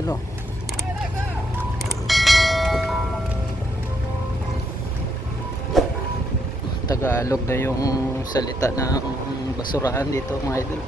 idol oh. Tagalog na yung salita ng basurahan dito mga idol.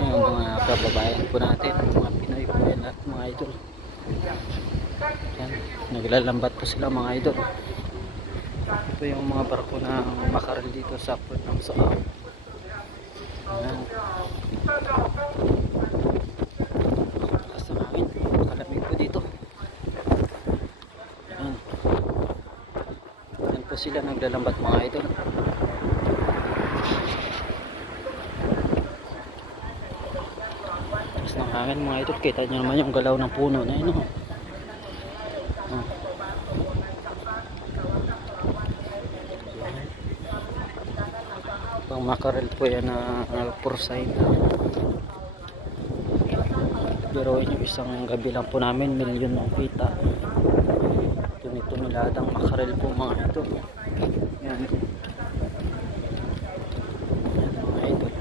Yung mga kababayan po natin, mga Pinoy po yan at mga idol. Yan, naglalambat po sila mga idol. Ito yung mga barko na makarel dito sa port ng Soao. Yan. Lakas ng hangin, kalamig po dito. Yan. Yan po sila naglalambat mga idol. Lakas ng hangin mga idol, kita nyo naman yung galaw ng puno na yun. Pang makarel po yan na porcine. Pero yung isang gabi lang po namin, milyon ng kita. Tunitumiladang makarel po mga ito. Yan. Yan mga idol.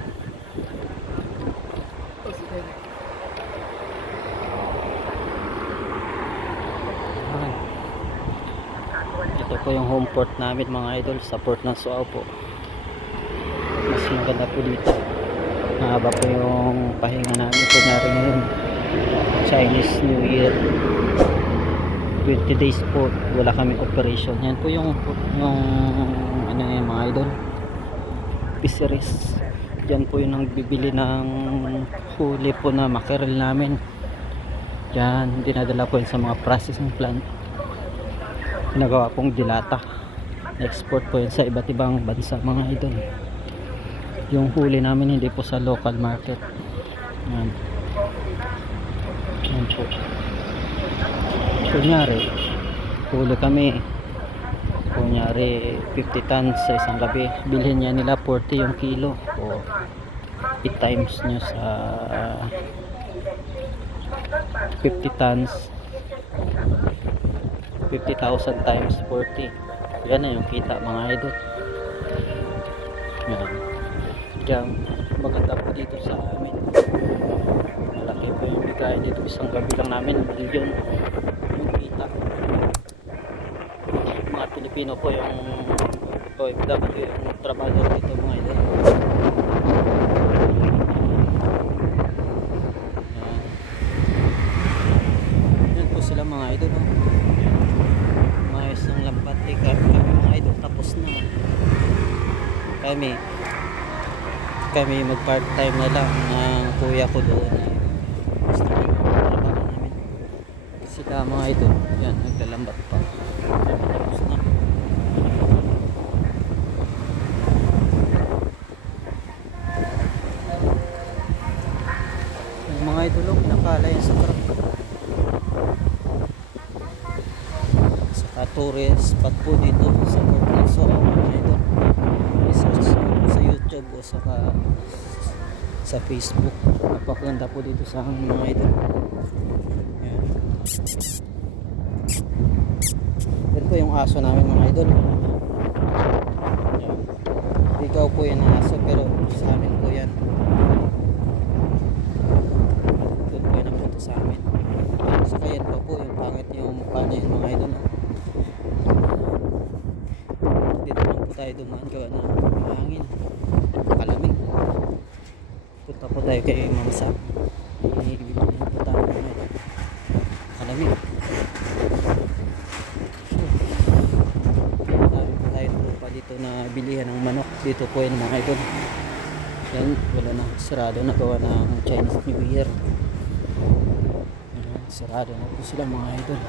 Ito po yung home port namin mga idol, sa port ng Soao po. Mas maganda po dito, mahaba po yung pahinga namin. Kunyari ngayon Chinese New Year, 20 days po wala kaming operation. Yan po yung ano yan mga idol, fisheries. Yan po yung nagbibili ng huli po na mackerel namin. Yan, dinadala po yun sa mga processing plant, ginagawa pong dilata, export po yun sa iba't ibang bansa mga idol. Yung huli namin hindi po sa local market. Yan. Yan po. Kunyari, huli kami. Kunyari, 50 tons sa isang gabi. Bilhin niya nila 40 yung kilo. O 8 times nyo sa 50 tons. 50,000 times 40. Yan na yung kita mga idol. Yan. Diyan, maganda po dito sa amin. Malaki po yung bigay dito. Isang gabi lang namin, milyon yung kita. Mga Pilipino po yung OFW yung trabaho dito mga idol. Yan po sila mga idol. Mayos ng lambat. Mga idol, tapos na. Kami mag part time na lang ng kuya ko doon. Basta namin sila mga ito. Yan, naglalambat pa. Tapos na. Yung mga idol, pinakala yan sa truck. Saka tourist spot po dito sa Port ng Soao mga idol. I-search sa YouTube o sa Facebook. Napakaganda po dito sa mga idol. Yan. Yan po yung aso namin mga idol. Yan. Ikaw po yan ang aso pero sa amin po yan. Doon po yan ang punto sa amin. Yan. Saka yan pa po yung pangit yung mukha niya yung mga idol. Dito lang po tayo dumaan gawa na mahangin, kalamig. Punta po tayo kay Ma'am Sam. Bibili po tayo ngayon. Kalamig. Dami po tayo pa dito na bilihan ng manok. Dito po yun mga idol. Yan, wala na, sarado na gawa ng Chinese New Year. Yan, sarado na po sila mga idol.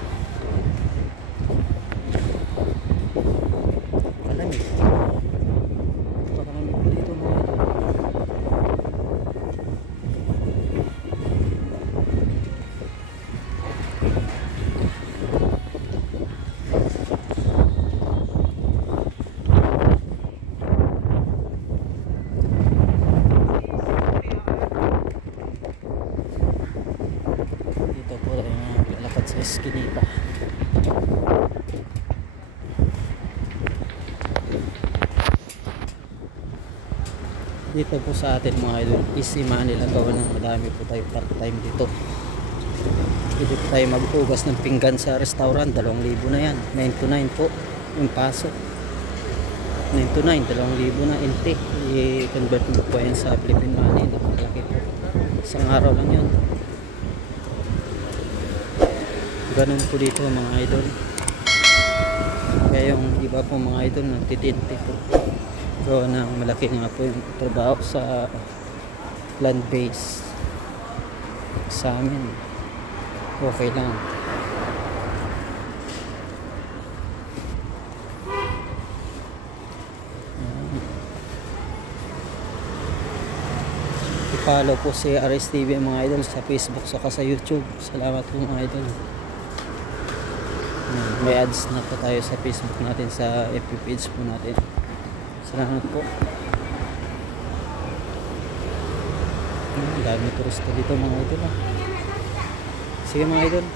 Kalamig. Pakalamig po dito mga idol. Dito po sa atin mga idol, easy Manila gawa ng madami po tayo part time dito. Pwede po tayo maghugas ng pinggan sa restaurant, 2,000 na yan. 9 to 9 po yung pasok. 9 to 9, 2,000 na NT. I-convert mo po yan sa Philippine money. Napakalaki po. Isang araw lang yun. Ganun po dito mga idol. Kaya yung iba po mga idol nagtitinti po. So na malaki nga po yung trabaho sa land base. Sa amin okay lang. I-follow po si RSTV mga idol sa Facebook saka sa YouTube. Salamat po mga idol. May ads na po tayo sa Facebook natin, sa FB page po natin. Salamat po. Dami turista dito mga idol. Sige mga idol.